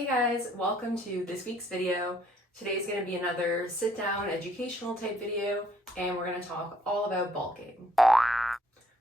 Hey guys, welcome to this week's video. Today's going to be another sit down educational type video and we're going to talk all about bulking.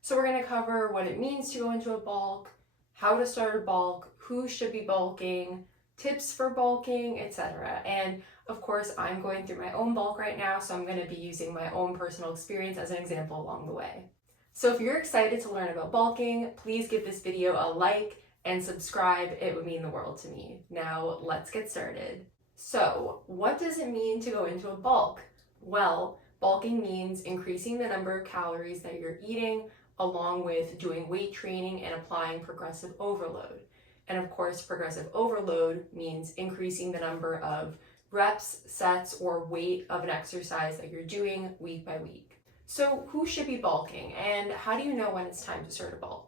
So we're going to cover what it means to go into a bulk, how to start a bulk, who should be bulking, tips for bulking, etc. And of course I'm going through my own bulk right now, so I'm going to be using my own personal experience as an example along the way. So if you're excited to learn about bulking, please give this video a like and subscribe. It would mean the world to me. Now let's get started. So what does it mean to go into a bulk? Well, bulking means increasing the number of calories that you're eating along with doing weight training and applying progressive overload. And of course, progressive overload means increasing the number of reps, sets, or weight of an exercise that you're doing week by week. So who should be bulking and how do you know when it's time to start a bulk?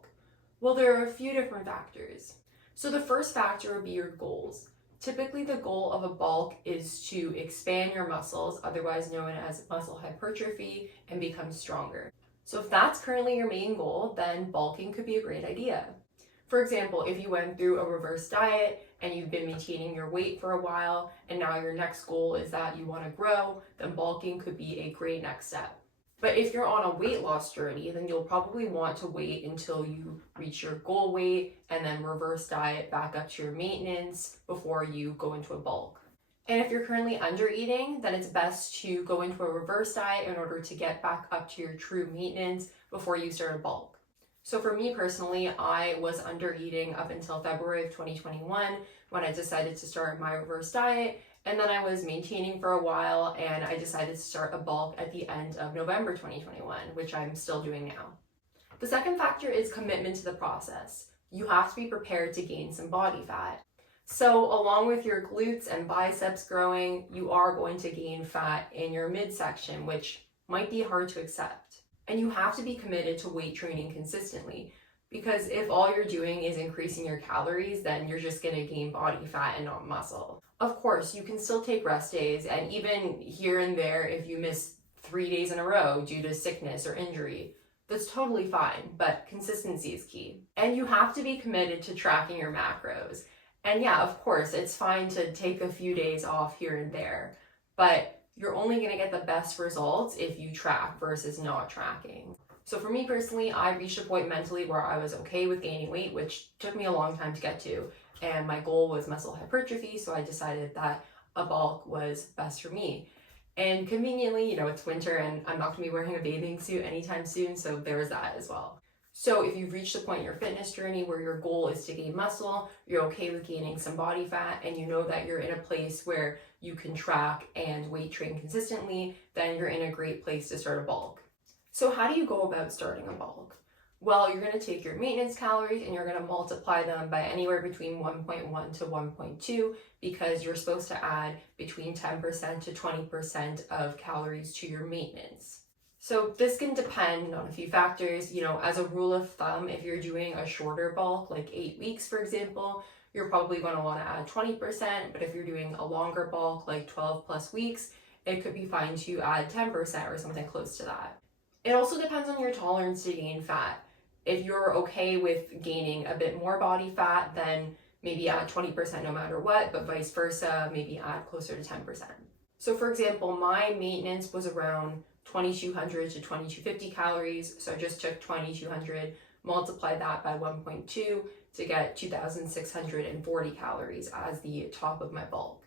Well, there are a few different factors. So the first factor would be your goals. Typically, the goal of a bulk is to expand your muscles, otherwise known as muscle hypertrophy, and become stronger. So if that's currently your main goal, then bulking could be a great idea. For example, if you went through a reverse diet and you've been maintaining your weight for a while, and now your next goal is that you want to grow, then bulking could be a great next step. But if you're on a weight loss journey, then you'll probably want to wait until you reach your goal weight and then reverse diet back up to your maintenance before you go into a bulk. And if you're currently under eating, then it's best to go into a reverse diet in order to get back up to your true maintenance before you start a bulk. So for me personally, I was under eating up until February of 2021 when I decided to start my reverse diet. And then I was maintaining for a while and I decided to start a bulk at the end of November 2021, which I'm still doing now. The second factor is commitment to the process. You have to be prepared to gain some body fat. So along with your glutes and biceps growing, you are going to gain fat in your midsection, which might be hard to accept. And you have to be committed to weight training consistently, because if all you're doing is increasing your calories, then you're just going to gain body fat and not muscle. Of course, you can still take rest days, and even here and there, if you miss 3 days in a row due to sickness or injury, that's totally fine, but consistency is key. And you have to be committed to tracking your macros. And yeah, of course, it's fine to take a few days off here and there, but you're only going to get the best results if you track versus not tracking. So for me personally, I reached a point mentally where I was okay with gaining weight, which took me a long time to get to. And my goal was muscle hypertrophy, so I decided that a bulk was best for me. And conveniently, it's winter and I'm not going to be wearing a bathing suit anytime soon, so there's that as well. So if you've reached the point in your fitness journey where your goal is to gain muscle, you're okay with gaining some body fat, and you know that you're in a place where you can track and weight train consistently, then you're in a great place to start a bulk. So how do you go about starting a bulk? Well, you're going to take your maintenance calories and you're going to multiply them by anywhere between 1.1 to 1.2 because you're supposed to add between 10% to 20% of calories to your maintenance. So this can depend on a few factors. As a rule of thumb, if you're doing a shorter bulk, like 8 weeks, for example, you're probably going to want to add 20%. But if you're doing a longer bulk, like 12 plus weeks, it could be fine to add 10% or something close to that. It also depends on your tolerance to gain fat. If you're okay with gaining a bit more body fat, then maybe add 20% no matter what, but vice versa, maybe add closer to 10%. So for example, my maintenance was around 2,200 to 2,250 calories. So I just took 2,200, multiplied that by 1.2 to get 2,640 calories as the top of my bulk.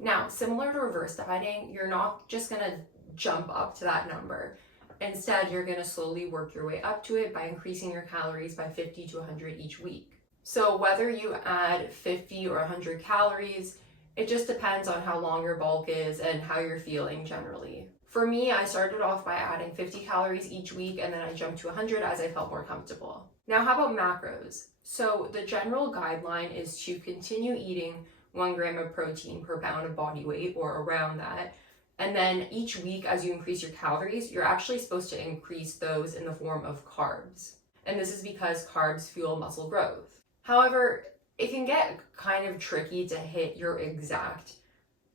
Now, similar to reverse dieting, you're not just gonna jump up to that number. Instead, you're going to slowly work your way up to it by increasing your calories by 50 to 100 each week. So whether you add 50 or 100 calories, it just depends on how long your bulk is and how you're feeling generally. For me, I started off by adding 50 calories each week and then I jumped to 100 as I felt more comfortable. Now, how about macros? So the general guideline is to continue eating 1 gram of protein per pound of body weight or around that. And then each week, as you increase your calories, you're actually supposed to increase those in the form of carbs. And this is because carbs fuel muscle growth. However, it can get kind of tricky to hit your exact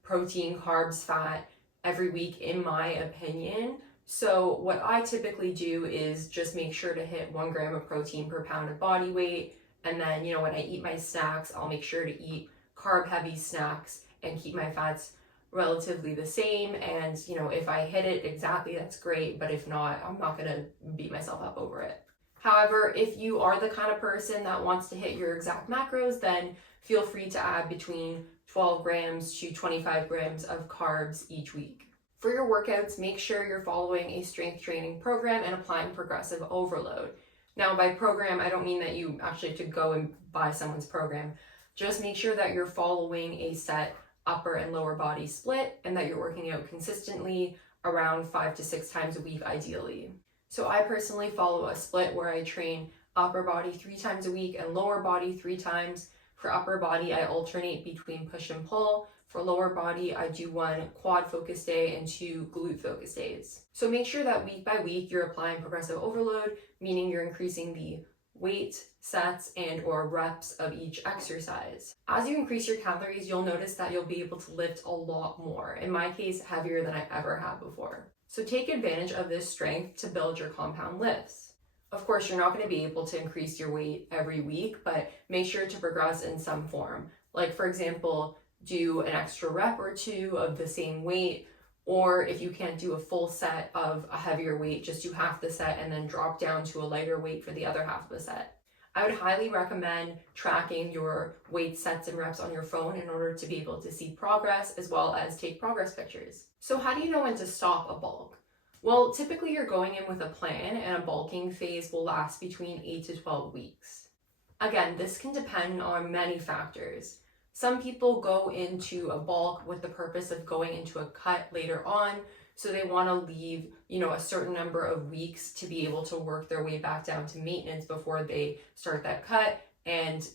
protein, carbs, fat every week, in my opinion. So what I typically do is just make sure to hit 1 gram of protein per pound of body weight. And then, when I eat my snacks, I'll make sure to eat carb heavy snacks and keep my fats relatively the same. And if I hit it exactly, that's great, but if not, I'm not gonna beat myself up over it. However, if you are the kind of person that wants to hit your exact macros, then feel free to add between 12 grams to 25 grams of carbs each week. For your workouts, make sure you're following a strength training program and applying progressive overload. Now, by program, I don't mean that you actually have to go and buy someone's program. Just make sure that you're following a set upper and lower body split and that you're working out consistently around 5 to 6 times a week, ideally. So I personally follow a split where I train upper body 3 times a week and lower body 3 times. For upper body, I alternate between push and pull. For lower body, I do 1 quad focus day and 2 glute focus days. So make sure that week by week you're applying progressive overload, meaning you're increasing the weight, sets, and or reps of each exercise. As you increase your calories, you'll notice that you'll be able to lift a lot more. In my case, heavier than I ever have before. So take advantage of this strength to build your compound lifts. Of course, you're not going to be able to increase your weight every week, but make sure to progress in some form. Like, for example, do an extra rep or 2 of the same weight, or if you can't do a full set of a heavier weight, just do half the set and then drop down to a lighter weight for the other half of the set. I would highly recommend tracking your weight sets and reps on your phone in order to be able to see progress as well as take progress pictures. So how do you know when to stop a bulk? Well, typically you're going in with a plan and a bulking phase will last between 8 to 12 weeks. Again, this can depend on many factors. Some people go into a bulk with the purpose of going into a cut later on, so they want to leave, a certain number of weeks to be able to work their way back down to maintenance before they start that cut and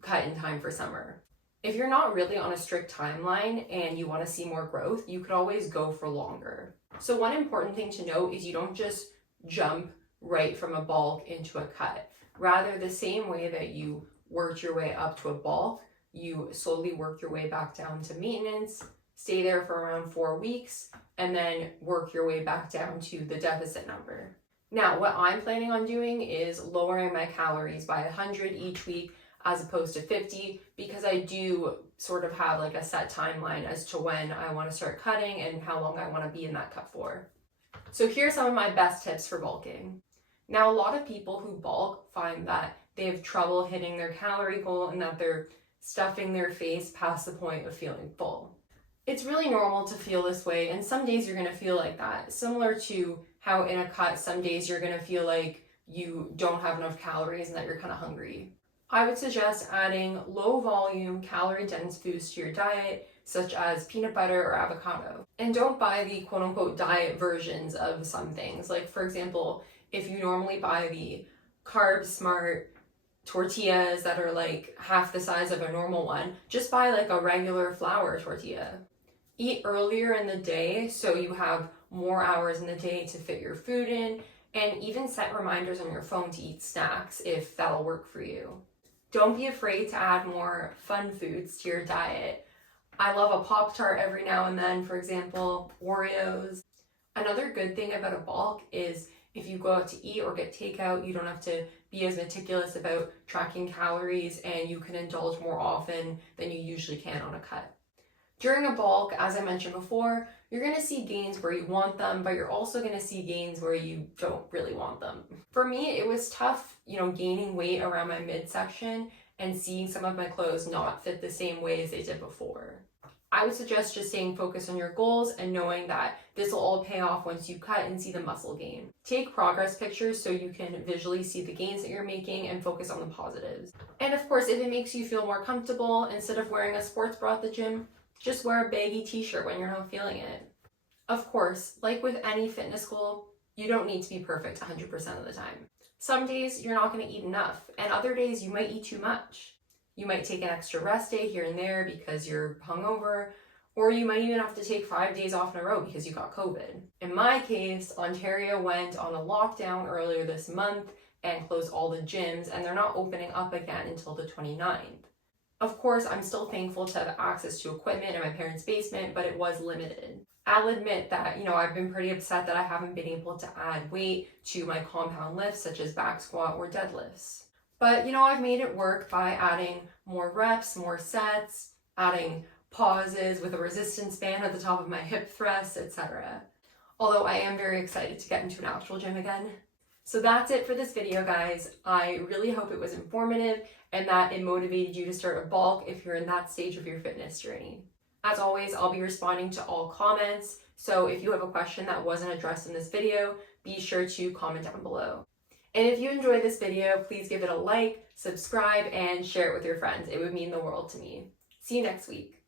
cut in time for summer. If you're not really on a strict timeline and you want to see more growth, you could always go for longer. So one important thing to note is you don't just jump right from a bulk into a cut. Rather, the same way that you worked your way up to a bulk, you slowly work your way back down to maintenance, stay there for around 4 weeks, and then work your way back down to the deficit number. Now, what I'm planning on doing is lowering my calories by 100 each week as opposed to 50, because I do sort of have like a set timeline as to when I want to start cutting and how long I want to be in that cut for. So here's some of my best tips for bulking. Now, a lot of people who bulk find that they have trouble hitting their calorie goal and that they're stuffing their face past the point of feeling full. It's really normal to feel this way, and some days you're going to feel like that. Similar to how in a cut, some days you're going to feel like you don't have enough calories and that you're kind of hungry. I would suggest adding low volume, calorie dense foods to your diet, such as peanut butter or avocado. And don't buy the quote unquote diet versions of some things. Like, for example, if you normally buy the Carb Smart tortillas that are like half the size of a normal one, just buy like a regular flour tortilla. Eat earlier in the day so you have more hours in the day to fit your food in, and even set reminders on your phone to eat snacks if that'll work for you. Don't be afraid to add more fun foods to your diet. I love a Pop-Tart every now and then, for example, Oreos. Another good thing about a bulk is if you go out to eat or get takeout, you don't have to be as meticulous about tracking calories, and you can indulge more often than you usually can on a cut. During a bulk, as I mentioned before, you're going to see gains where you want them, but you're also going to see gains where you don't really want them. For me, it was tough, gaining weight around my midsection and seeing some of my clothes not fit the same way as they did before. I would suggest just staying focused on your goals and knowing that this will all pay off once you cut and see the muscle gain. Take progress pictures so you can visually see the gains that you're making and focus on the positives. And of course, if it makes you feel more comfortable, instead of wearing a sports bra at the gym, just wear a baggy t-shirt when you're not feeling it. Of course, like with any fitness goal, you don't need to be perfect 100% of the time. Some days you're not going to eat enough, and other days you might eat too much. You might take an extra rest day here and there because you're hungover, or you might even have to take 5 days off in a row because you got COVID. In my case, Ontario went on a lockdown earlier this month and closed all the gyms, and they're not opening up again until the 29th. Of course, I'm still thankful to have access to equipment in my parents' basement, but it was limited. I'll admit that, I've been pretty upset that I haven't been able to add weight to my compound lifts, such as back squat or deadlifts. But, I've made it work by adding more reps, more sets, adding pauses with a resistance band at the top of my hip thrusts, etc. Although I am very excited to get into an actual gym again. So that's it for this video, guys. I really hope it was informative and that it motivated you to start a bulk if you're in that stage of your fitness journey. As always, I'll be responding to all comments, so if you have a question that wasn't addressed in this video, be sure to comment down below. And if you enjoyed this video, please give it a like, subscribe, and share it with your friends. It would mean the world to me. See you next week.